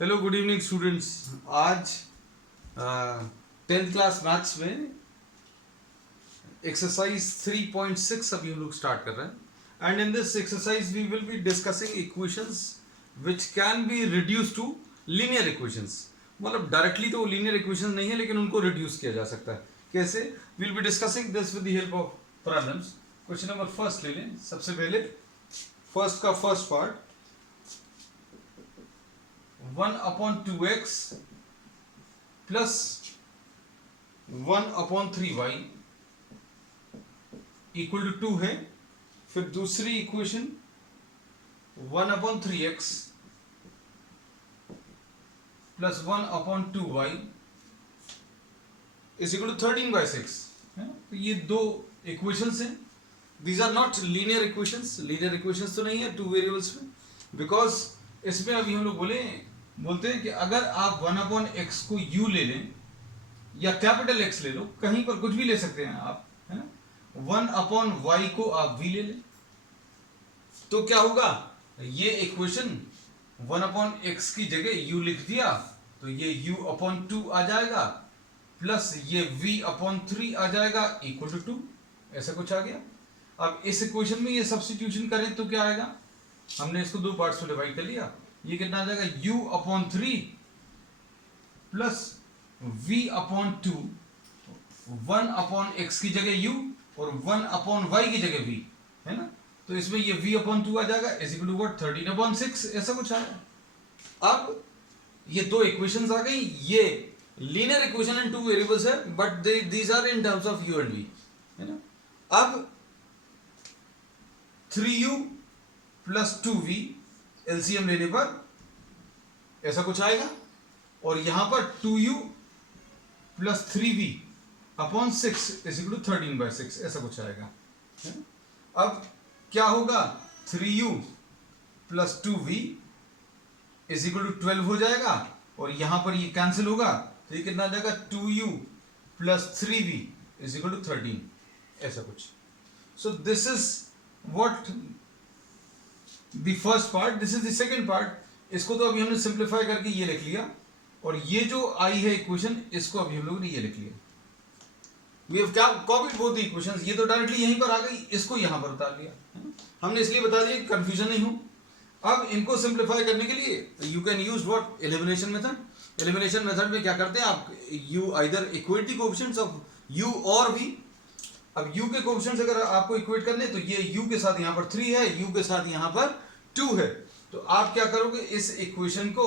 Hello good evening students. आज 10th class maths में exercise 3.6 अभी हम लोग स्टार्ट कर रहे हैं and in this exercise we will be discussing equations which can be reduce to linear equations. मतलब डायरेक्टली तो लीनियर इक्वेशन नहीं है लेकिन उनको रिड्यूस किया जा सकता है। कैसे? Will be discussing this with the help of problems. Question number first ले लें। सबसे पहले फर्स्ट का first part 1/2x plus 1/3y equal to 2 है। फिर दूसरी equation 1/3x plus 1/2y is equal to 13/6 है। तो ये दो इक्वेशंस हैं। These are not linear equations. Linear equations तो नहीं है टू वेरिएबल्स में, बिकॉज इसमें अभी हम लोग बोलते हैं कि अगर आप 1/x को u ले लें या कैपिटल X ले लो, कहीं पर कुछ भी ले सकते हैं आप, है ना। 1/y को आप v ले लें तो क्या होगा? ये इक्वेशन 1/x की जगह u लिख दिया तो ये u/2 आ जाएगा प्लस ये v/3 आ जाएगा इक्वल टू 2। ऐसा कुछ आ गया। अब इस इक्वेशन में ये सब्स्टिट्यूशन करें तो क्या आएगा? हमने इसको दो पार्ट्स में डिवाइड कर लिया। ये कितना आ जाएगा? u/3 plus v/2। 1/x की जगह u और 1/y की जगह v, है ना। तो इसमें ये v/2 आ जाएगा इज इक्वल टू व्हाट? 13/6। ऐसा कुछ आया। अब ये दो इक्वेशंस आ गई। ये linear equation in two variables है but these are in terms of u and v, है ना। अब 3u प्लस 2v एलसीएम लेने पर ऐसा कुछ आएगा और यहां पर 2u plus 3v/6 is equal to 13/6 ऐसा कुछ आएगा। अब क्या होगा? 3u plus 2v is equal to 12 हो जाएगा और यहां पर ये कैंसिल होगा तो ये कितना आ जाएगा? 2u plus 3v is equal to 13 ऐसा कुछ। So this is what the first part. This is the second part. इसको तो अभी हमने सिंप्लीफाई करके ये लिख लिया और ये जो आई है इक्वेशन इसको अभी हम लोगों ने ये लिख लिया। We have copied both the equations. ये तो डायरेक्टली यहीं पर आ गई, इसको यहां पर उतार लिया, है ना? हमने इसलिए बता दिया कंफ्यूजन नहीं हो। अब इनको सिंप्लीफाई करने के लिए you can use what? Elimination method. Elimination method में क्या करते हैं आप? You either equate the coefficients of u और v। अब u के कोएफिशिएंट्स अगर आपको इक्वेट करने तो ये u के साथ यहां पर 3 है, u के साथ यहां पर 2 है। तो आप क्या करोगे? इस इक्वेशन को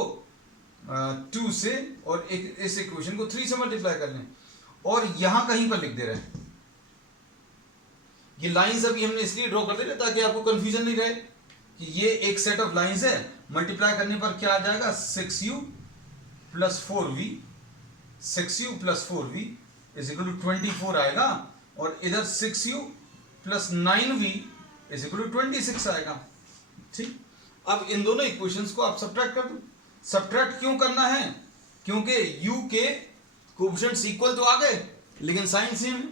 2 से और इस इक्वेशन को 3 से मल्टीप्लाई कर लें और यहां कहीं पर लिख दे रहे हैं। ये लाइंस अभी हमने इसलिए ड्रॉ कर दे रहे ताकि आपको कंफ्यूजन नहीं रहे कि ये एक सेट ऑफ लाइंस है। मल्टीप्लाई करने पर क्या आ जाएगा? 6u plus 4v 6u plus 4v is equal to 24 आएगा और इधर 6u plus 9v is equal to 26 आएगा। ठीक। अब इन दोनों इक्वेशंस को आप सब्ट्रैक्ट कर दो। सब्ट्रैक्ट क्यों करना है? क्योंकि u के कोएफिशिएंट्स इक्वल तो आ गए लेकिन साइन सेम है।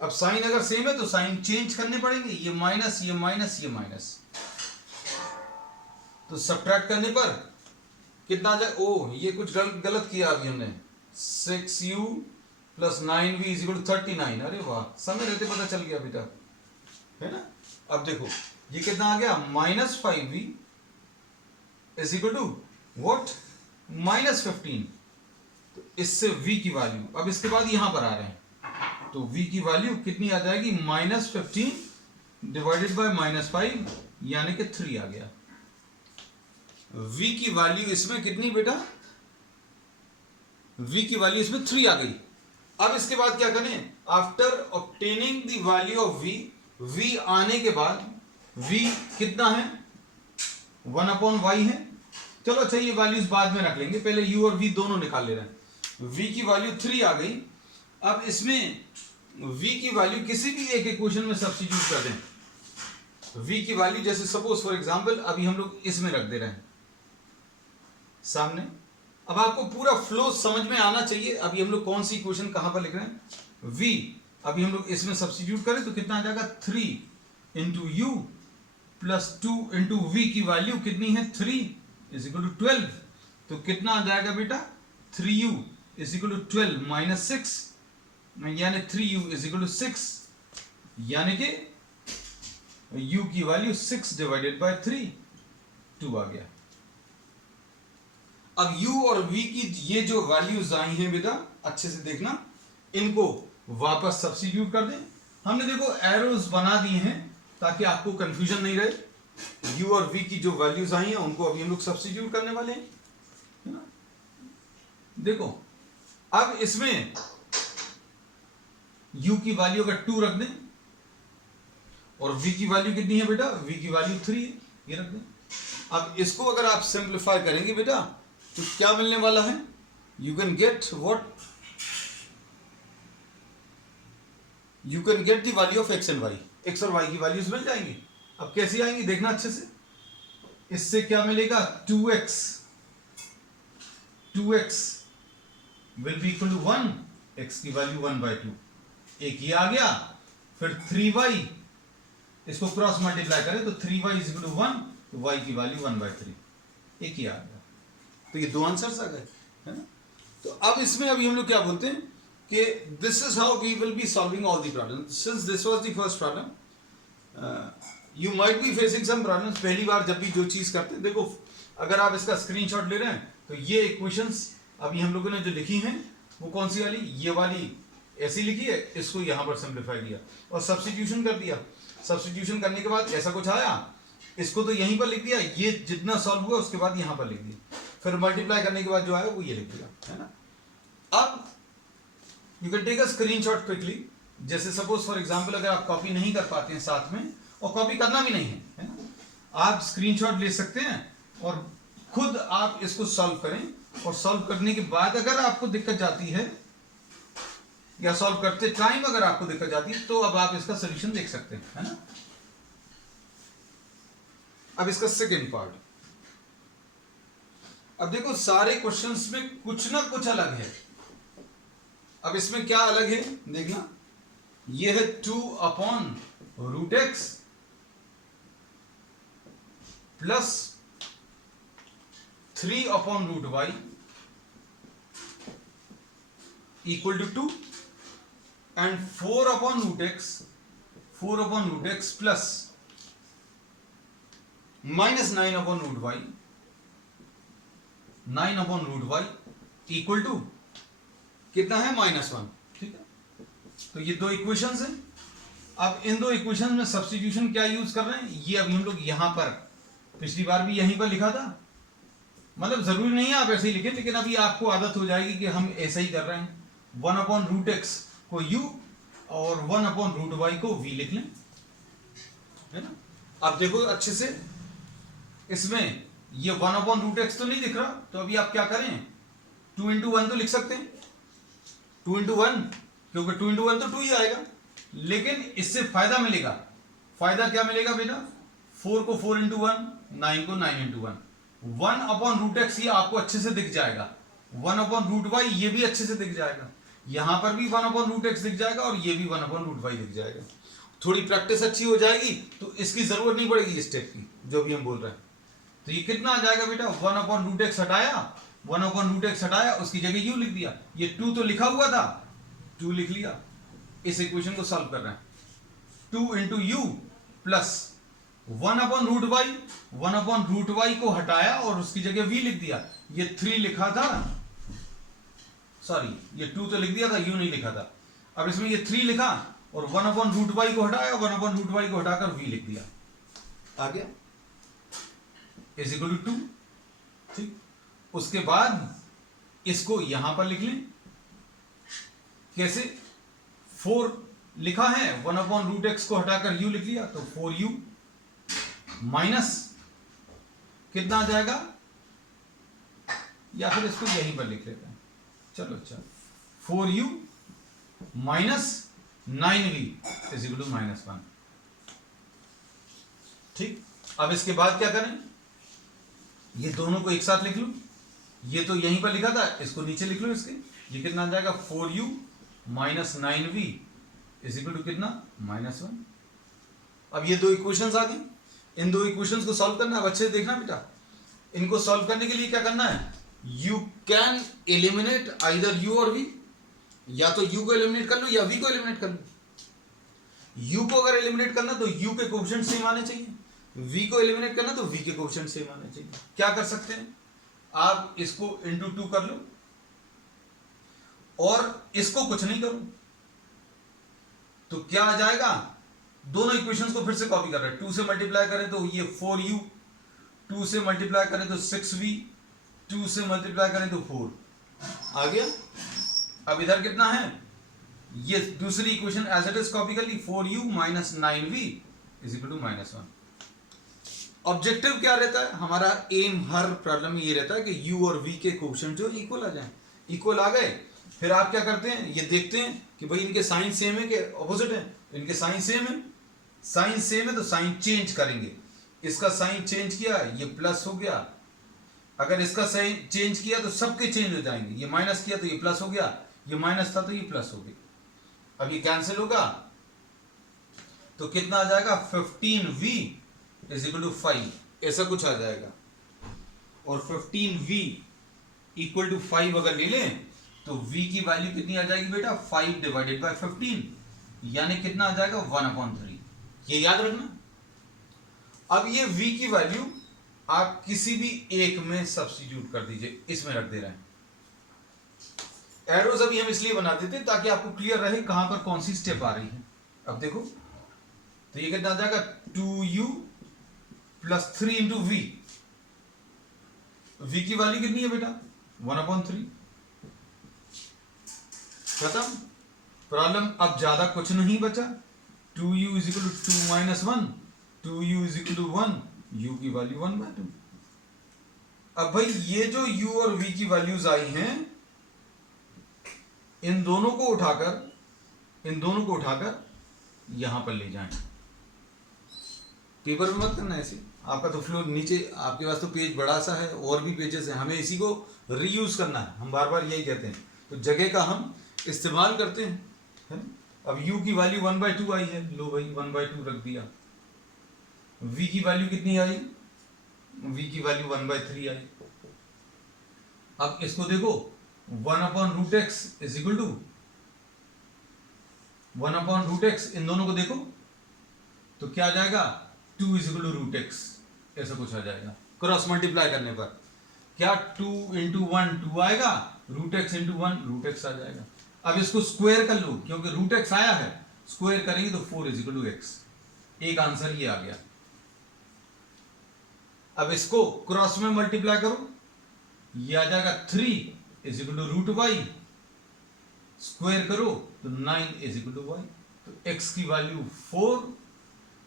अब साइन अगर सेम है तो साइन चेंज करने पड़ेंगे। ये माइनस, ये माइनस, ये माइनस। तो सब्ट्रैक्ट करने पर कितना आ जाए? ओ ये कुछ गलत किया अभी हमने। 6u plus 9v is equal to 39। अरे वाह, समय रहते पता चल गया बेटा, है ना। अब देखो ये कितना आ गया? -5v is equal to what? -15। तो इससे v की वैल्यू, अब इसके बाद यहां पर आ रहे हैं तो v की वैल्यू कितनी आ जाएगी? -15 डिवाइडेड बाय -5 यानी कि 3 आ गया। v की वैल्यू इसमें कितनी बेटा? v की वैल्यू इसमें 3 आ गई। अब इसके बाद क्या करें? After obtaining the value of v आने के बाद v कितना है? 1/y है। चलो अच्छा ये वैल्यूज बाद में रख लेंगे, पहले u और v दोनों निकाल ले रहे हैं। v की वैल्यू 3 आ गई। अब इसमें v की वैल्यू किसी भी एक इक्वेशन में सब्स्टिट्यूट कर दें। v की वैल्यू जैसे सपोज फॉर एग्जांपल अभी हम लोग इसमें रख दे रहे हैं सामने। अब आपको पूरा फ्लो समझ में आना चाहिए। अभी हम लोग कौन सी इक्वेशन कहां पर लिख रहे हैं? v अभी हम लोग इसमें सब्स्टिट्यूट करें तो कितना आ जाएगा? 3 into u plus 2 into v की वैल्यू कितनी है 3 इज इक्वल टू 12। तो कितना आ जाएगा बेटा 3u is equal to 12 minus 6, यानी 3u इज इक्वल टू 6, यानी कि u की वैल्यू 6 डिवाइडेड बाय 3, 2 आ गया। अब u और v की ये जो वैल्यूज आई हैं बेटा अच्छे से देखना, इनको वापस सब्स्टिट्यूट कर दें। हमने देखो एरोज बना दिए हैं ताकि आपको कंफ्यूजन नहीं रहे। u और v की जो वैल्यूज आई हैं उनको अभी हम लोग सब्स्टिट्यूट करने वाले हैं, है ना। देखो अब इसमें u की वैल्यू अगर 2 रख दें और v की वैल्यू कितनी है बेटा, v की वैल्यू 3 है, ये रख दें। अब इसको अगर आप सिंप्लीफाई करेंगे बेटा तो क्या मिलने वाला है, you can get what, you can get the value of x and y, x और वाई की वैल्यूज मिल जाएंगी। अब कैसे आएंगी देखना अच्छे से, इससे क्या मिलेगा 2x will be equal to 1, x की वैल्यू 1/2, एक ही आ गया। फिर 3y, इसको क्रॉस मल्टीप्लाई करें तो 3y इज इक्वल टू 1, तो y की वैल्यू 1/3, एक ही आ गया। तो ये दो आंसर्स आ गए, है ना। तो अब इसमें अभी हम लोग क्या बोलते हैं कि this is how we will be solving all the problem. Since this was the first problem, you might be facing some problems. पहली बार जब भी जो चीज करते हैं, देखो अगर आप इसका स्क्रीनशॉट ले रहे हैं तो ये इक्वेशंस अभी हम लोगों ने जो लिखी हैं वो कौन सी वाली, ये वाली ऐसी लिखी है, इसको यहां पर सिंप्लीफाई किया और सब्स्टिट्यूशन कर दिया। सब्स्टिट्यूशन करने के बाद ऐसा कुछ आया, इसको तो यहीं पर लिख दिया, ये जितना सॉल्व हुआ उसके बाद यहां पर लिख दिया, फिर मल्टीप्लाई करने के बाद जो आया वो ये लिख दिया, है ना। अब you can take a screenshot quickly. जैसे सपोज फॉर एग्जांपल अगर आप कॉपी नहीं कर पाते हैं साथ में, और कॉपी करना भी नहीं है ना, आप स्क्रीनशॉट ले सकते हैं और खुद आप इसको सॉल्व करें। और सॉल्व करने के बाद अगर आपको दिक्कत जाती है या सॉल्व करते टाइम अगर आपको दिक्कत जाती है तो अब आप इसका सोल्यूशन देख सकते हैं, है ना। अब इसका सेकेंड पार्ट, अब देखो सारे क्वेश्चंस में कुछ ना कुछ अलग है। अब इसमें क्या अलग है देखना, ये है 2/√x plus 3/√y equal to 2 and 4/√x plus minus 9/√y equal to कितना है -1, ठीक है। तो ये दो इक्वेशंस हैं। अब इन दो इक्वेशंस में सब्स्टिट्यूशन क्या यूज कर रहे हैं, ये अभी हम लोग यहां पर पिछली बार भी यहीं पर लिखा था, मतलब जरूरी नहीं है आप ऐसे ही लिखें, लेकिन अभी आपको आदत हो जाएगी कि हम ऐसे ही कर रहे हैं। 1/√x को u और 1/√y को v लिख लें, है ना। अब देखो अच्छे से, इसमें ये 1/√x तो नहीं दिख रहा, तो अभी आप क्या करें, 2 into 1 तो लिख सकते हैं, 2 into 1, क्योंकि 2 into 1 तो 2 ही आएगा। लेकिन इससे फायदा मिलेगा, फायदा क्या मिलेगा बेटा, 4 को 4 into 1, 9 को 9 into 1, 1/√x ये आपको अच्छे से दिख जाएगा, 1/√y ये भी अच्छे से दिख जाएगा, यहां पर भी 1/√x दिख जाएगा और ये भी 1/√y दिख जाएगा। थोड़ी प्रैक्टिस अच्छी हो जाएगी तो इसकी जरूरत नहीं पड़ेगी इस स्टेप की जो भी हम बोल रहे हैं। तो ये कितना आ जाएगा बेटा, 1/√x हटाया, 1/√x हटाया, उसकी जगह u लिख दिया, ये 2 तो लिखा हुआ था, 2 लिख लिया। इस इक्वेशन को सॉल्व कर रहे हैं, 2 into u plus 1/√y, 1/√y को हटाया और उसकी जगह v लिख दिया, ये 3 लिखा था, सॉरी ये 2 तो लिख दिया था, u नहीं लिखा था। अब इसमें ये 3 लिखा और 1/√y को हटाया, 1/√y को हटाकर v लिख दिया, आ गया इज इक्वल टू 2, ठीक। उसके बाद इसको यहां पर लिख लें, कैसे, 4 लिखा है, 1/√x को हटाकर u लिख लिया, तो 4u माइनस कितना आ जाएगा, या फिर इसको यहीं पर लिख लेते हैं, चलो अच्छा, 4u minus 9v is equal to -1, ठीक। अब इसके बाद क्या करें, ये दोनों को एक साथ लिख लो, ये तो यहीं पर लिखा था, इसको नीचे लिख लो इसके, ये कितना आ जाएगा, 4u minus 9v is equal to कितना, -1। अब ये दो इक्वेशंस आ गई, इन दो इक्वेशंस को सॉल्व करना है। अब अच्छे से देखना बेटा, इनको सॉल्व करने के लिए क्या करना है, you can eliminate either you और वी, या तो यू को एलिमिनेट कर लो या वी को एलिमिनेट कर लो। यू को अगर एलिमिनेट करना तो यू के कोएफिशिएंट सेम आने चाहिए, वी को एलिमिनेट करना तो वी के कोएफिशिएंट सेम आने चाहिए। क्या कर सकते हैं, आप इसको इंटू 2 कर लो और इसको कुछ नहीं करो तो क्या आ जाएगा, दोनों इक्वेशंस को फिर से कॉपी कर रहे हैं। 2 से मल्टीप्लाई करें तो ये 4u, 2 से मल्टीप्लाई करें तो 6v, 2 से मल्टीप्लाई करें तो 4 आ गया। अब इधर कितना है, ये दूसरी equation as it is copy कर ली, 4u minus 9v is equal to -1। Objective क्या रहता है हमारा, एम हर प्रॉब्लम में ये रहता है कि u और v के कोएफिशिएंट जो इक्वल आ जाए। इक्वल आ गए, फिर आप क्या करते हैं, ये देखते हैं कि भाई इनके साइन सेम है कि ऑपोजिट है। इनके साइन सेम है, साइन सेम है तो साइन चेंज करेंगे। इसका साइन चेंज किया, ये प्लस हो गया। अगर इसका साइन चेंज किया तो सबके चेंज हो जाएंगे। ये माइनस किया तो ये प्लस हो गया, ये माइनस था तो ये प्लस हो गया। अब ये कैंसिल होगा तो कितना आ जाएगा, 15v इज इक्वल टू 5, ऐसा कुछ आ जाएगा। और 15v इक्वल टू 5 अगर ले लें तो v की वैल्यू कितनी आ जाएगी बेटा, 5 डिवाइडेड बाय 15, यानी कितना आ जाएगा 1/3। ये याद रखना। अब ये v की वैल्यू आप किसी भी एक में सब्स्टिट्यूट कर दीजिए, इसमें रख दे रहे हैं। एरोज अभी हम इसलिए बना देते हैं ताकि आपको क्लियर रहे कहां पर कौन सी स्टेप आ रही है। अब देखो तो ये कितना आ जाएगा, 2u plus 3 into v. v की वैल्यू कितनी है बेटा, 1/3। खत्म प्रॉब्लम। अब ज्यादा कुछ नहीं बचा, 2u is equal to 2 minus 1, 2u is equal to 1, u की वैल्यू 1/2। अब भाई ये जो u और v की वैल्यूज आई हैं, इन दोनों को उठाकर यहां पर ले जाएं। पेपर में मत करना ऐसे, आपका तो फ्लोर नीचे, आपके पास तो पेज बड़ा सा है और भी पेजेस हैं, हमें इसी को रीयूज करना है। हम बार बार यही कहते हैं, तो जगह का हम इस्तेमाल करते हैं, है ना। अब u की वैल्यू 1/2 आई है, लो भाई 1/2 रख दिया। v की वैल्यू कितनी आई, v की वैल्यू 1/3 आई। अब इसको देखो, 1/√x is equal to 1/√x, इन दोनों को देखो तो क्या आ जाएगा, 2 इज इक्वल टू √x, ऐसा कुछ आ जाएगा। क्रॉस मल्टीप्लाई करने पर क्या 2 इंटू 1 2 आएगा, √x इंटू 1 √x आ जाएगा। अब इसको स्क्वायर कर लो, क्योंकि √x आया है, स्क्वायर करेंगे तो 4 इज इक्वल टू x। एक आंसर ये आ गया। अब इसको क्रॉस में मल्टीप्लाई करो, ये आ जाएगा 3 is equal to √y, square करो तो 9 इज इक्वल टू y। तो x की वैल्यू 4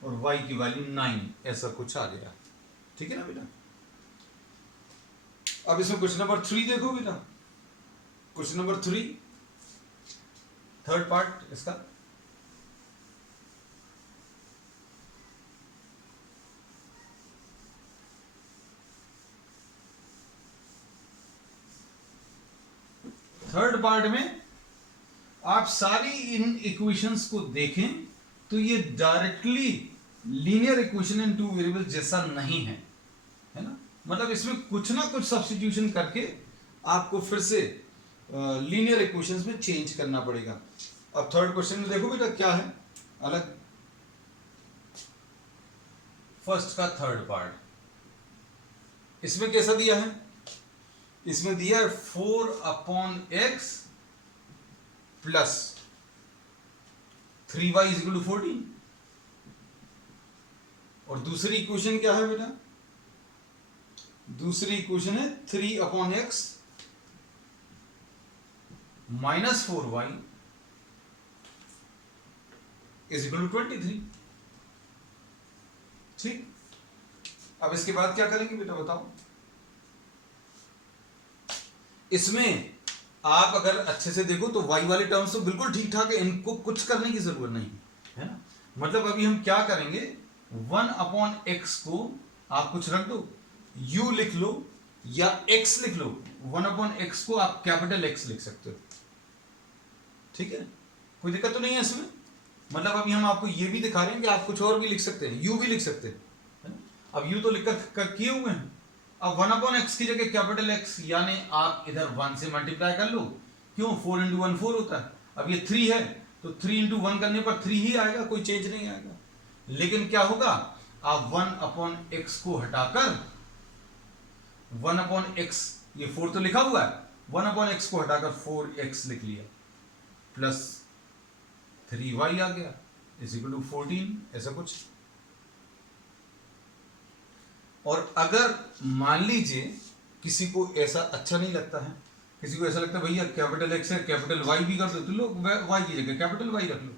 और y की वैल्यू 9, ऐसा कुछ आ गया। ठीक है ना बेटा। अब इसमें क्वेश्चन नंबर 3 देखो बेटा, क्वेश्चन नंबर 3 थर्ड पार्ट इसका। थर्ड पार्ट में आप सारी इन इक्वेशंस को देखें तो ये directly linear equation in two variable जैसा नहीं है, है ना। मतलब इसमें कुछ ना कुछ सब्स्टिट्यूशन करके आपको फिर से लीनियर इक्वेशंस में चेंज करना पड़ेगा। अब थर्ड क्वेश्चन में देखो बेटा क्या है अलग, फर्स्ट का थर्ड पार्ट। इसमें कैसा दिया है, इसमें दिया है 4/x plus 3y is equal to 14। और दूसरी इक्वेशन क्या है बेटा, दूसरी इक्वेशन है 3/x minus 4y is equal to 23। ठीक, अब इसके बाद क्या करेंगे बेटा बताओ। इसमें आप अगर अच्छे से देखो तो y वाले टर्म्स तो बिल्कुल ठीक ठाक है, इनको कुछ करने की जरूरत नहीं है ना। मतलब अभी हम क्या करेंगे, 1/x को आप कुछ रख दो, u लिख लो या x लिख लो। 1/x को आप कैपिटल X लिख सकते हो, ठीक है, कोई दिक्कत तो नहीं है इसमें। मतलब अभी हम आपको ये भी दिखा रहे हैं कि आप कुछ और भी लिख सकते हैं, u भी लिख सकते हैं, है ना। अब u तो लिख कर किए हुए हैं, अब 1/x की जगह कैपिटल X, यानी आप इधर 1 से मल्टीप्लाई कर लो। क्यों? 4 इंटू 1 4 होता है। अब ये 3 है तो 3 इंटू 1 करने पर 3 ही आएगा, कोई चेंज नहीं आएगा। लेकिन क्या होगा, आप 1/x को हटाकर 1/x, ये 4 तो लिखा हुआ है, 1/x को हटाकर 4x लिख लिया, प्लस 3y आ गया इज इक्वल टू 14, ऐसा कुछ। और अगर मान लीजिए किसी को ऐसा अच्छा नहीं लगता है, किसी को ऐसा लगता है भैया कैपिटल X है कैपिटल Y भी कर दो, तो लो Y की जगह कैपिटल Y रख लो।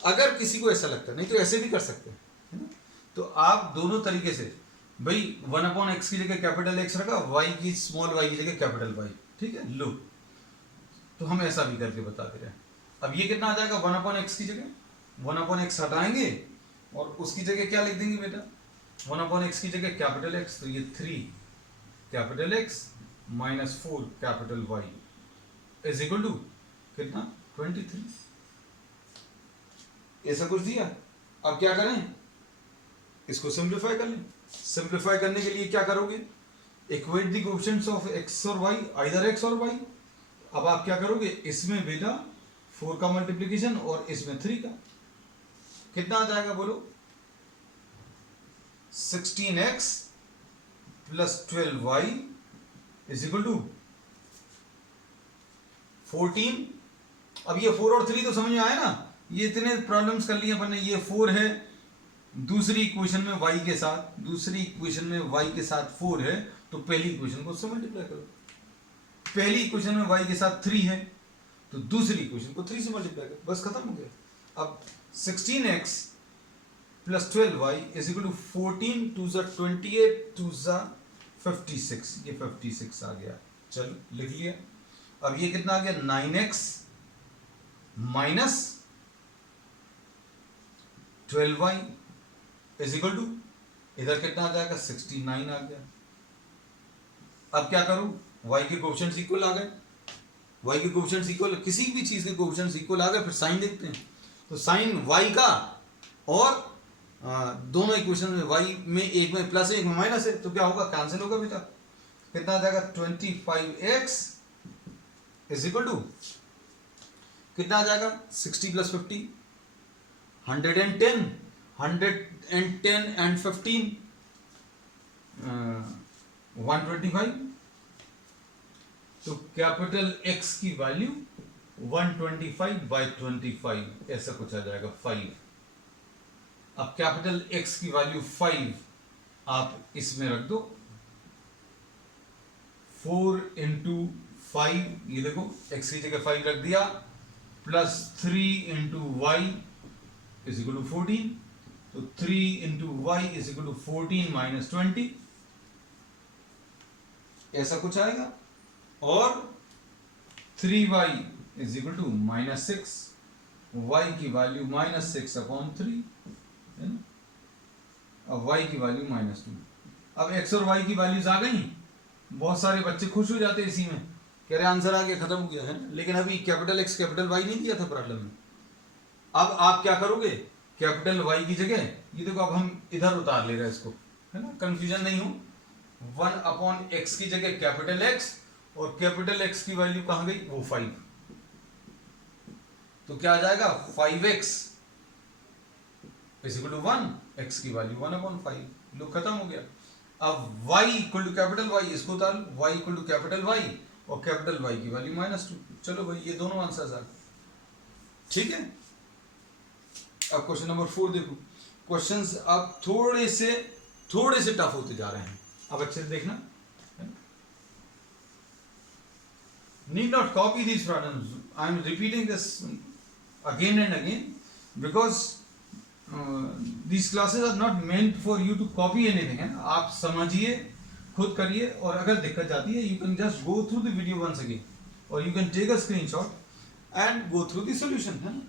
अगर किसी को ऐसा लगता है, नहीं तो ऐसे भी कर सकते हैं, है ना। तो आप दोनों तरीके से, भाई 1/x की जगह कैपिटल X रखा, y की स्मॉल y की जगह कैपिटल Y, ठीक है, लो। तो हम ऐसा भी करके बता दे रहे हैं। अब ये कितना आ जाएगा, 1/x की जगह 1/x हटाएंगे और उसकी जगह क्या लिख देंगे बेटा, 1/x की जगह कैपिटल X, तो ये 3 capital X minus 4 capital Y is equal to कितना, 23। ऐसा कुछ दिया। अब क्या करें, इसको सिंप्लीफाई कर लें। सिंप्लीफाई करने के लिए क्या करोगे, equate the coefficients of x और y, आइदर x और y। अब आप क्या करोगे, इसमें बेटा 4 का मल्टीप्लिकेशन और इसमें 3 का, कितना आ जाएगा बोलो, 16x plus 12y is equal to 14। अब ये 4 और 3 तो समझ में आया ना, ये इतने प्रॉब्लम्स कर लिए अपन ने। ये 4 है दूसरी इक्वेशन में y के साथ, दूसरी इक्वेशन में y के साथ 4 है, तो पहली इक्वेशन को उससे मल्टीप्लाई करो। पहली इक्वेशन में y के साथ 3 है, तो दूसरी इक्वेशन को 3 से मल्टीप्लाई करो, बस खत्म हो गया। अब 16x plus 12y is equal to 14 2 ज़ा 28 2 ज़ा 56, ये 56 आ गया। चलो लिख लिया। अब ये कितना आ गया, 9x minus 12y is equal to, इधर कितना आ जाएगा, 69 आ गया। अब क्या करूं, y के कोएफिशिएंट्स इक्वल आ गए, y के कोएफिशिएंट्स इक्वल, किसी भी चीज के कोएफिशिएंट्स इक्वल आ गए, फिर साइन देखते हैं। तो साइन y का और दोनों इक्वेशन में y में एक में प्लस है एक में माइनस है, तो क्या होगा, कैंसिल होगा बेटा। कितना आ जाएगा, 25x इज इक्वल टू कितना आ जाएगा, 60 प्लस 50 110, 110 एंड 15 125। तो कैपिटल X की वैल्यू 125/25, ऐसा कुछ आ जाएगा 5। अब कैपिटल X की वैल्यू 5 आप इसमें रख दो, 4 इंटू 5, ये देखो x की जगह 5 रख दिया, plus 3 into y is equal to 14, तो 3 into y is equal to 14 minus 20, ऐसा कुछ आएगा। और 3y is equal to minus 6, y की वैल्यू माइनस 6/3 है ना, अब y की वैल्यू -2। अब x और y की वैल्यूज आ गई, बहुत सारे बच्चे खुश हो जाते हैं इसी में, कह रहे आंसर आ गया, खत्म हो गया है ना। लेकिन अभी कैपिटल X कैपिटल Y नहीं दिया था प्रॉब्लम में। अब आप क्या करोगे, कैपिटल Y की जगह, ये देखो अब हम इधर उतार ले रहे हैं इसको, है ना, कंफ्यूजन नहीं हो। 1/x की जगह कैपिटल X, और कैपिटल X की वैल्यू कहां गई, वो 5, तो क्या आ जाएगा, 5x is equal to 1, x की वैल्यू 1/5, लो खत्म हो गया। अब y equal to capital Y, इसको उतार लो, y equal to capital Y और कैपिटल Y की वैल्यू -2। चलो भाई ये दोनों आंसर्स आ गए, ठीक है। अब क्वेश्चन नंबर 4 देखो, क्वेश्चंस अब थोड़े से टफ होते जा रहे हैं, अब अच्छे से देखना। Need not copy these problems. I am repeating this again and again because these classes are not meant for you to copy anything, है ना। आप समझिए, खुद करिए, और अगर दिक्कत जाती है you can just go through the video once again, or you can take a screenshot and go through the solution, है ना।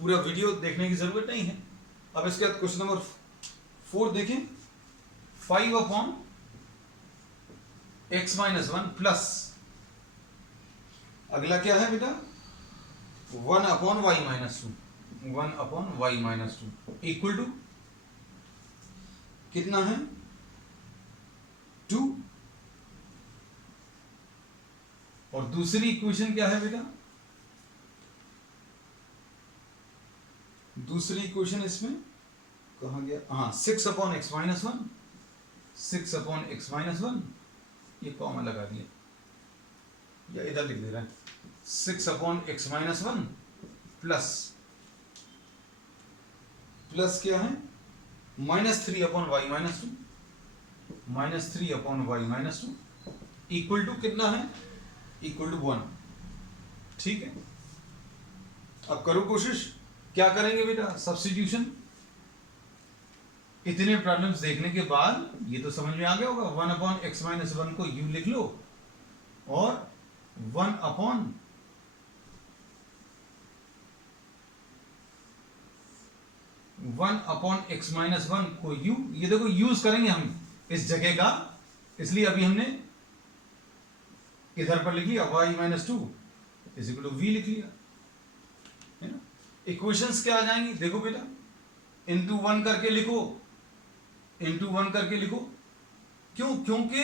पूरा वीडियो देखने की जरूरत नहीं है। अब इसके बाद क्वेश्चन नंबर 4 देखें, 5/x - 1 प्लस, अगला क्या है बेटा, 1/y - 2, 1/y - 2 इक्वल टू कितना है, 2 और दूसरी इक्वेशन क्या है बेटा, दूसरी इक्वेशन इसमें कहाँ गया, हाँ 6/x-1, 6/x-1, ये कॉमा लगा दिया या इधर लिख दे रहा है, 6/x-1 प्लस क्या है, -3/y-2, -3/y-2 इक्वल टू कितना है, इक्वल टू 1। ठीक है, अब करो कोशिश, क्या करेंगे बेटा, सब्स्टिट्यूशन। इतने प्रॉब्लम्स देखने के बाद ये तो समझ में आ गया होगा, 1/x-1 को u लिख लो और 1/x-1 को u, ये देखो यूज करेंगे हम इस जगह का, इसलिए अभी हमने इधर पर लिख लिया y-2 = v लिख लिया, है ना। इक्वेशंस क्या आ जाएंगी, देखो बेटा, इंटू 1 करके लिखो, इंटू 1 करके लिखो, क्यों, क्योंकि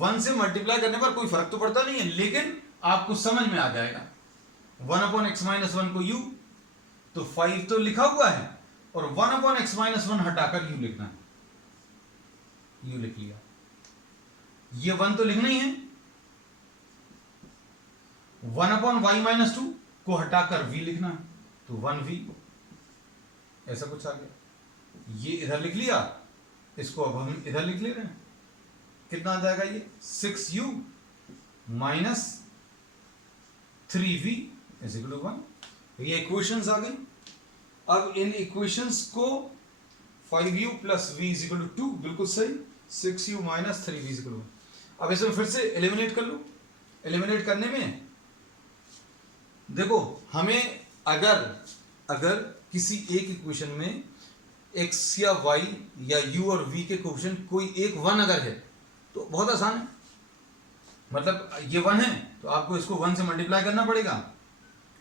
1 से मल्टीप्लाई करने पर कोई फर्क तो पड़ता नहीं है, लेकिन आपको समझ में आ जाएगा। 1/x-1 को u, तो 5 तो लिखा हुआ है, और 1/x-1 हटाकर u लिखना है, u लिख लिया, ये 1 तो लिखना ही है। 1/y-2 को हटाकर v लिखना है, तो 1v, ऐसा कुछ आ गया, ये इधर लिख लिया, इसको अब हम इधर लिख ले रहे हैं, कितना आ जाएगा ये, 6u माइनस 3v = 1। ये इक्वेशंस आ गई। अब इन इक्वेशंस को 5u + v = 2, बिल्कुल सही, 6u माइनस 3v = 1। अब इसमें फिर से एलिमिनेट कर लो। एलिमिनेट करने में देखो, हमें अगर किसी एक इक्वेशन में x या y या u और v के कोएफिशिएंट कोई एक 1 अगर है तो बहुत आसान है, मतलब ये 1 है तो आपको इसको 1 से मल्टीप्लाई करना पड़ेगा,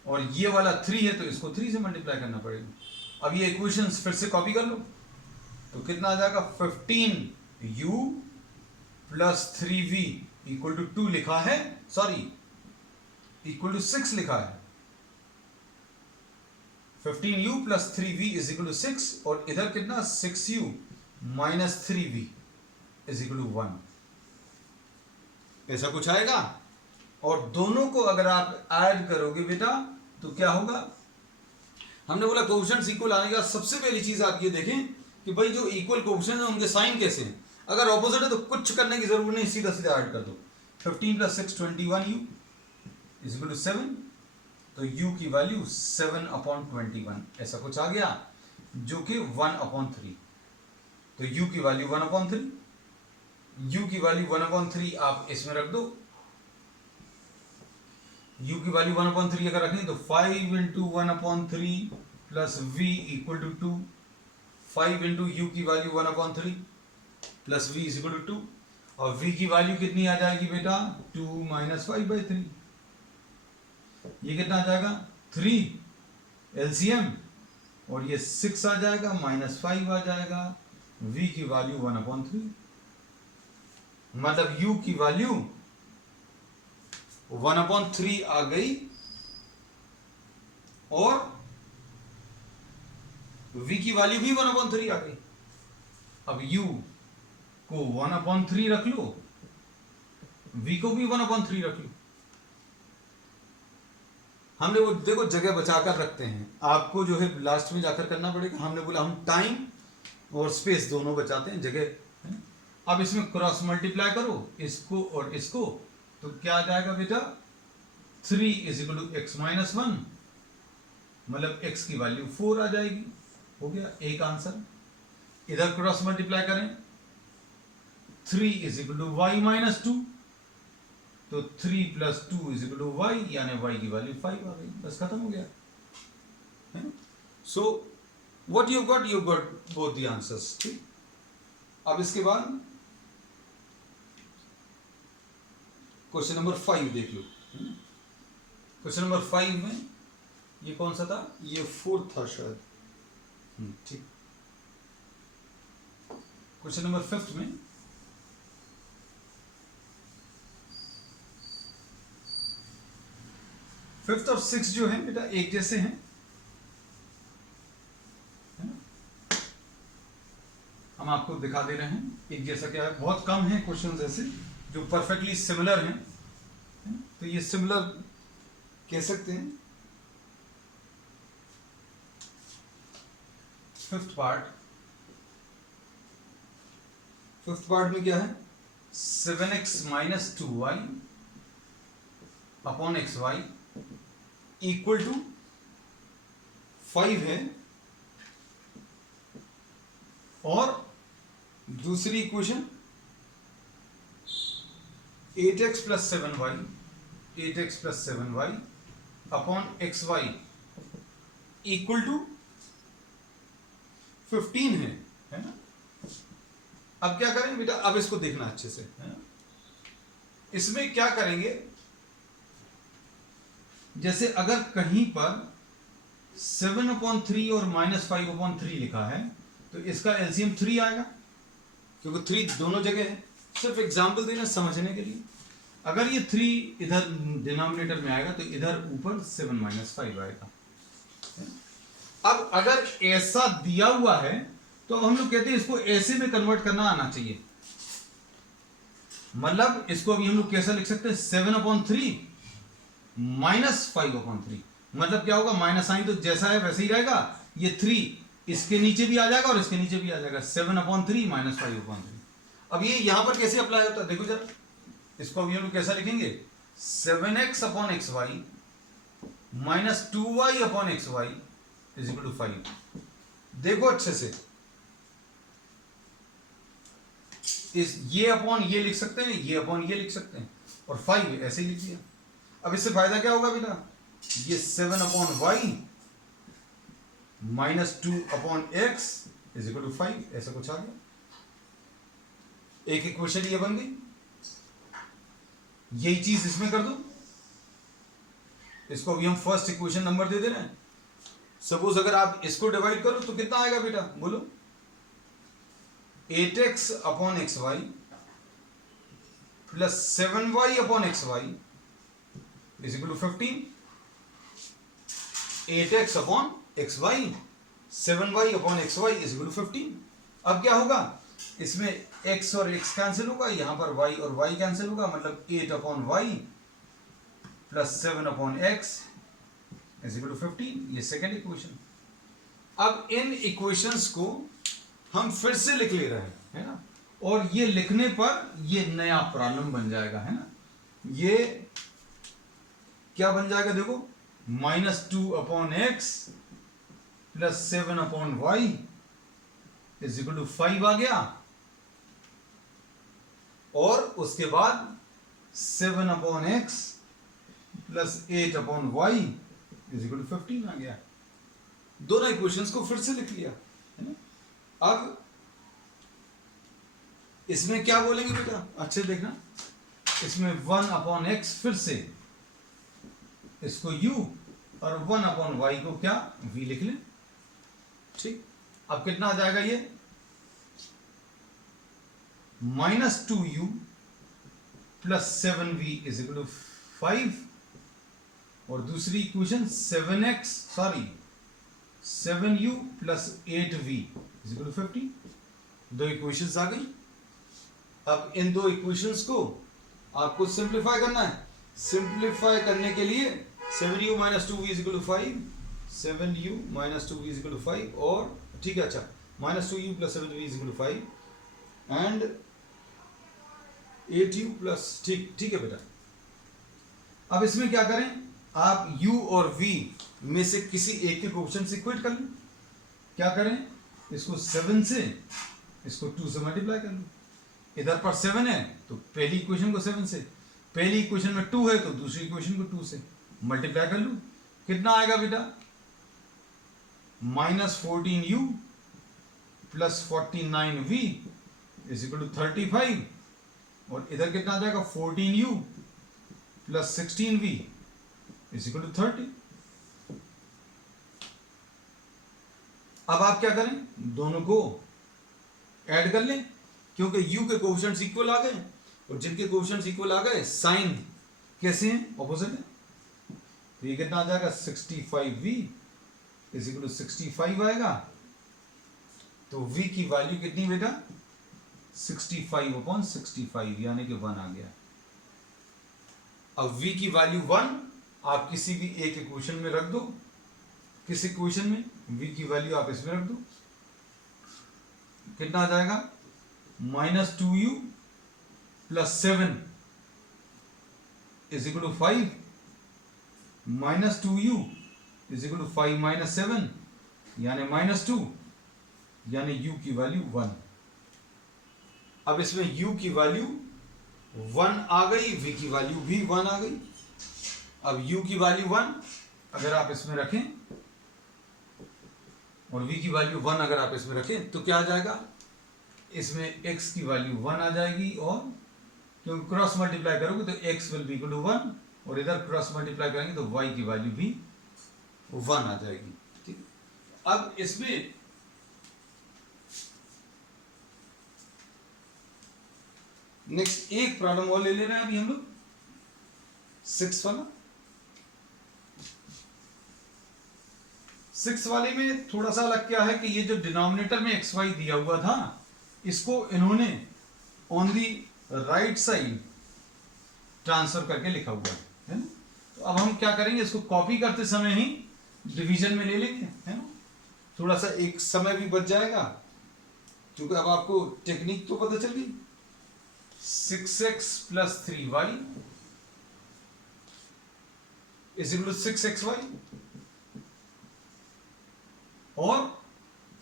और ये वाला 3 है तो इसको 3 से मल्टीप्लाई करना पड़ेगा। अब ये इक्वेशंस फिर से कॉपी कर लो, तो कितना आ जाएगा, 15u + 3v = 2 लिखा है, सॉरी इक्वल टू 6 लिखा है, 15u + 3v = 6, और इधर कितना, 6u माइनस 3v = 1, ऐसा कुछ आएगा। और दोनों को अगर आप ऐड करोगे बेटा तो क्या होगा, हमने बोला कोएफिशिएंट्स इक्वल आने का सबसे पहली चीज आप ये देखें कि भाई जो इक्वल कोएफिशिएंट्स हैं उनके साइन कैसे हैं। अगर ऑपोजिट है तो कुछ करने की जरूरत नहीं, सीधा सीधा ऐड कर दो। 15 + 6 21u = 7, तो u की वैल्यू 7/21 ऐसा कुछ आ गया, जो कि 1/3, तो u की वैल्यू 1/3, u की वैल्यू 1/3 आप इसमें रख दो, u की वैल्यू 1/3 अगर रखें तो 5 × 1/3 + v = 2, 5 × u की वैल्यू 1/3 + v = 2, और v की वैल्यू कितनी आ जाएगी बेटा, 2 - 5/3, ये कितना आ जाएगा, 3 एलसीएम, और ये 6 आ जाएगा, -5 आ जाएगा, v की वैल्यू 1/3, मतलब u की वैल्यू 1/3 आ गई, और v की वैल्यू भी 1/3 आ गई। अब u को 1/3 रख लो, v को भी 1/3 रख लो। हमने वो देखो जगह बचाकर रखते हैं, आपको जो है लास्ट में जाकर करना पड़ेगा। हमने बोला हम टाइम और स्पेस दोनों बचाते हैं, जगह है। अब इसमें क्रॉस मल्टीप्लाई करो इसको और इसको, तो क्या आ जाएगा बेटा, 3 = x-1, मतलब x की वैल्यू 4 आ जाएगी, हो गया एक आंसर। इधर क्रॉस मल्टीप्लाई करें, 3 = y-2, तो 3 + 2 = y, यानी y की वैल्यू 5 आ गई, बस खत्म हो गया, है ना। So what you got both the answers, ठीक। अब इसके बाद क्वेश्चन नंबर 5 देख लो। क्वेश्चन नंबर 5 में ये कौन सा था, ये 4 था शायद, ठीक। क्वेश्चन नंबर 5 में फिफ्थ और सिक्स जो है बेटा एक जैसे हैं, है ना? हम आपको दिखा दे रहे हैं एक जैसा क्या है। बहुत कम है क्वेश्चंस ऐसे जो परफेक्टली सिमिलर हैं, है ना? तो ये सिमिलर कह सकते हैं। फिफ्थ पार्ट में क्या है, 7x minus 2y upon x y equal to 5 है, और दूसरी equation 8x plus 7y upon x y equal to 15 है ना? अब क्या करें बेटा, अब इसको देखना अच्छे से, है ना? इसमें क्या करेंगे, जैसे अगर कहीं पर 7/3 और -5/3 लिखा है तो इसका एलसीएम 3 आएगा, क्योंकि 3 दोनों जगह है। सिर्फ एग्जांपल देना समझने के लिए, अगर ये 3 इधर डिनोमिनेटर में आएगा तो इधर ऊपर 7 - 5 आएगा। अब अगर ऐसा दिया हुआ है तो हम लोग कहते हैं इसको ऐसे में कन्वर्ट करना आना चाहिए। मतलब इसको अभी हम लोग कैसा लिख सकते हैं, 7/3 -5/3। मतलब क्या होगा, माइनस साइन तो जैसा है वैसे ही रहेगा, ये 3 इसके नीचे भी आ जाएगा और इसके नीचे भी आ जाएगा, 7/3 -5/3। अब ये यहां पर कैसे अप्लाई होता है देखो जरा, इसको अभी हम लोग कैसा लिखेंगे, 7x upon x y minus 2y upon x y is equal to 5। देखो अच्छे से, इस ये अपॉन ये लिख सकते हैं, ये अपॉन ये लिख सकते हैं, और 5 ऐसे ही लिख दिया। अब इससे फायदा क्या होगा बेटा, ये 7/y minus 2/x is equal to 5, ऐसा कुछ आ गया। एक इक्वेशन ये बन गई, यही चीज इसमें कर दो। इसको अभी हम फर्स्ट इक्वेशन नंबर दे दे रहे हैं। सपोज अगर आप इसको डिवाइड करो तो कितना आएगा बेटा, बोलो, 8x upon x y plus 7y upon x y is equal to 15। 8x upon x y 7y upon x y is equal to 15। अब क्या होगा, इसमें x और x कैंसिल होगा, यहां पर y और y कैंसिल होगा, मतलब 8/y plus 7/x is equal to 15। ये सेकेंड इक्वेशन। अब इन इक्वेशंस को हम फिर से लिख ले रहे हैं, है ना? और ये लिखने पर ये नया प्रॉब्लम बन जाएगा, है ना? ये क्या बन जाएगा देखो, -2/x plus 7/y is equal to 5 आ गया, और उसके बाद 7/x plus 8/y is equal to 15 आ गया। दोनों इक्वेशंस को फिर से लिख लिया, है ना? अब इसमें क्या बोलेंगे बेटा, अच्छे देखना, इसमें 1/x फिर से इसको u और 1/y को क्या v लिख लें, ठीक। अब कितना आ जाएगा ये, -2u plus 7v is equal to 5, और दूसरी equation 7u plus 8v is equal to 15। दो इक्वेशंस आ गई। अब इन दो इक्वेशंस को आपको सिंप्लीफाई करना है। सिंप्लीफाई करने के लिए 7u minus 2v is equal to 5, 7u minus 2v is equal to 5, और ठीक है, अच्छा, -2u plus 7v is equal to 5 and 8u plus, ठीक है बेटा। अब इसमें क्या करें, आप u और v में से किसी एक के क्वेश्चन से इक्वेट कर लें। क्या करें, इसको 7 से, इसको 2 से मल्टीप्लाई कर लो। इधर पर 7 है तो पहली इक्वेशन को 7 से, पहली इक्वेशन में 2 है तो दूसरी इक्वेशन को 2 से मल्टीप्लाई कर लो। कितना आएगा बेटा, -14u plus 49v is equal to 35, और इधर कितना आ जाएगा, 14u plus 16v is equal to 30। अब आप क्या करें, दोनों को ऐड कर लें, क्योंकि u के कोएफिशिएंट्स इक्वल आ गए, और जिनके कोएफिशिएंट्स इक्वल आ गए साइन कैसे हैं, ऑपोजिट है। तो ये कितना आ जाएगा 65v इज इक्वल टू 65 आएगा। तो v की वैल्यू कितनी बेटा 65/65 यानी कि 1 आ गया। अब v की वैल्यू 1 आप किसी भी एक इक्वेशन में रख दो, किस इक्वेशन में v की वैल्यू आप इसमें रख दो, कितना आ जाएगा -2u + 7 is equal to 5, -2u is equal to 5 - 7 यानी -2 यानी u की वैल्यू 1। अब इसमें u की वैल्यू 1 आ गई, v की वैल्यू भी 1 आ गई। अब u की वैल्यू 1 अगर आप इसमें रखें और v की वैल्यू 1 अगर आप इसमें रखें तो क्या आ जाएगा, इसमें x की वैल्यू 1 आ जाएगी, और क्योंकि क्रॉस मल्टीप्लाई करोगे तो x will be equal to 1 और इधर क्रॉस मल्टीप्लाई करेंगे तो y की वैल्यू भी 1 आ जाएगी। ठीक, अब इसमें नेक्स्ट एक प्रॉब्लम और ले रहे हैं अभी हम लोग 6 वाला। 6 वाले में थोड़ा सा अलग क्या है कि ये जो डिनोमिनेटर में xy दिया हुआ था इसको इन्होंने on the right side transfer करके लिखा हुआ है ना। तो अब हम क्या करेंगे, इसको कॉपी करते समय ही डिवीजन में ले लेंगे, है ना। थोड़ा सा एक समय भी बच जाएगा क्योंकि अब आपको टेक्निक तो पता चल गई। 6x + 3y is equal to 6xy और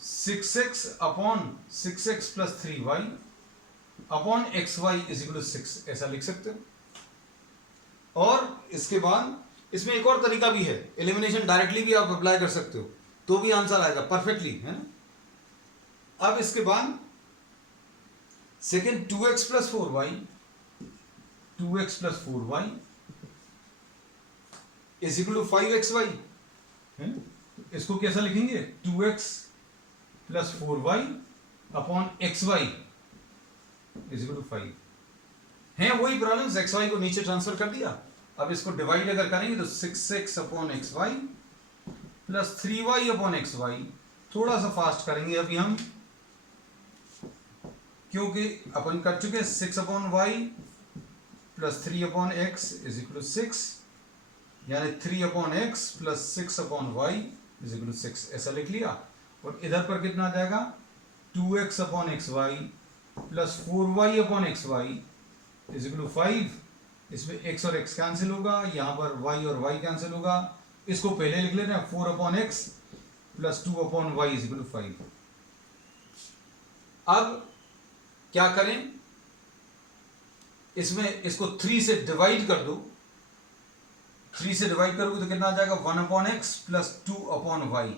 6x + 3y upon xy is equal to 6 ऐसा लिख सकते हो। और इसके बाद इसमें एक और तरीका भी है, एलिमिनेशन डायरेक्टली भी आप अप्लाई कर सकते हो तो भी आंसर आएगा परफेक्टली, है ना। अब इसके बाद second 2x + 4y is equal to 5xy है ना। इसको कैसा लिखेंगे, 2x + 4y upon xy is equal to 5 है। वही प्रॉब्लम्स, xy को नीचे ट्रांसफर कर दिया। अब इसको डिवाइड अगर करेंगे तो 6x upon xy + 3y upon xy। थोड़ा सा फास्ट करेंगे अभी हम क्योंकि अपन कर चुके 6/y + 3/x is equal to 6 यानी 3/x + 6/y is equal to 6 ऐसा लिख लिया। और इधर पर कितना आ जाएगा 2x upon xy + 4y upon xy is equal to 5। इसमें x और x कैंसिल होगा, यहाँ पर y और y कैंसिल होगा। इसको पहले लिख लेते हैं 4/x + 2/y is equal to 5। अब क्या करें, इसमें इसको 3 से डिवाइड कर दो। 3 से डिवाइड करोगे तो कितना आ जाएगा 1/x + 2/y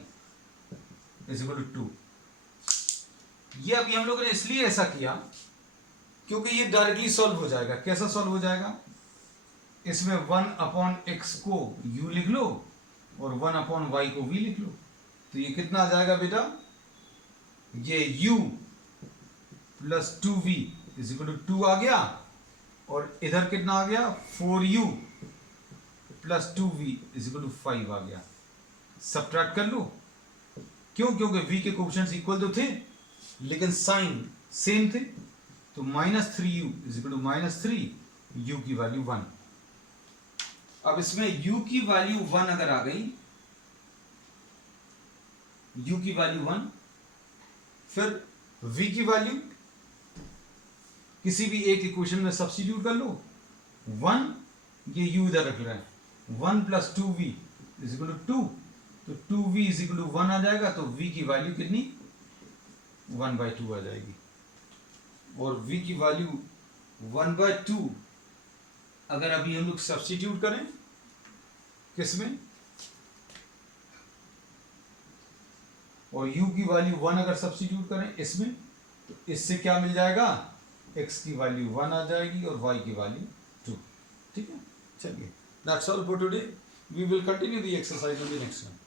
is equal to 2। ये अभी हम लोगों ने इसलिए ऐसा किया क्योंकि ये डायरेक्टली सॉल्व हो जाएगा। कैसा सॉल्व हो जाएगा, इसमें 1/x को u लिख लो और 1/y को v लिख लो। तो ये कितना आ जाएगा बेटा, ये u + 2v is equal to 2 आ गया और इधर कितना आ गया 4u + 2v is equal to 5 आ गया। सबट्रैक्ट कर लो, क्यों, क्योंकि v के कोएफिशिएंट्स इक्वल तो थे लेकिन साइन सेम थे। तो -3u is equal to -3, u की वैल्यू 1। अब इसमें u की वैल्यू 1 अगर आ गई, u की वैल्यू 1, फिर v की वैल्यू किसी भी एक इक्वेशन में सब्स्टिट्यूट कर लो। 1 ये u इधर रख रहा है, 1 + 2v इज इक्वल टू 2, तो 2v इज इक्वल टू 1 आ जाएगा। तो v की वैल्यू कितनी 1/2 आ जाएगी। और v की वैल्यू 1/2 अगर अभी हम लोग सब्स्टिट्यूट करें किसमें, और u की वैल्यू 1 अगर सब्स्टिट्यूट करें इसमें, तो इससे क्या मिल जाएगा, x की वैल्यू 1 आ जाएगी और y की वैल्यू 2। ठीक है, चलिए, that's all for today. We will continue the exercise in the next one.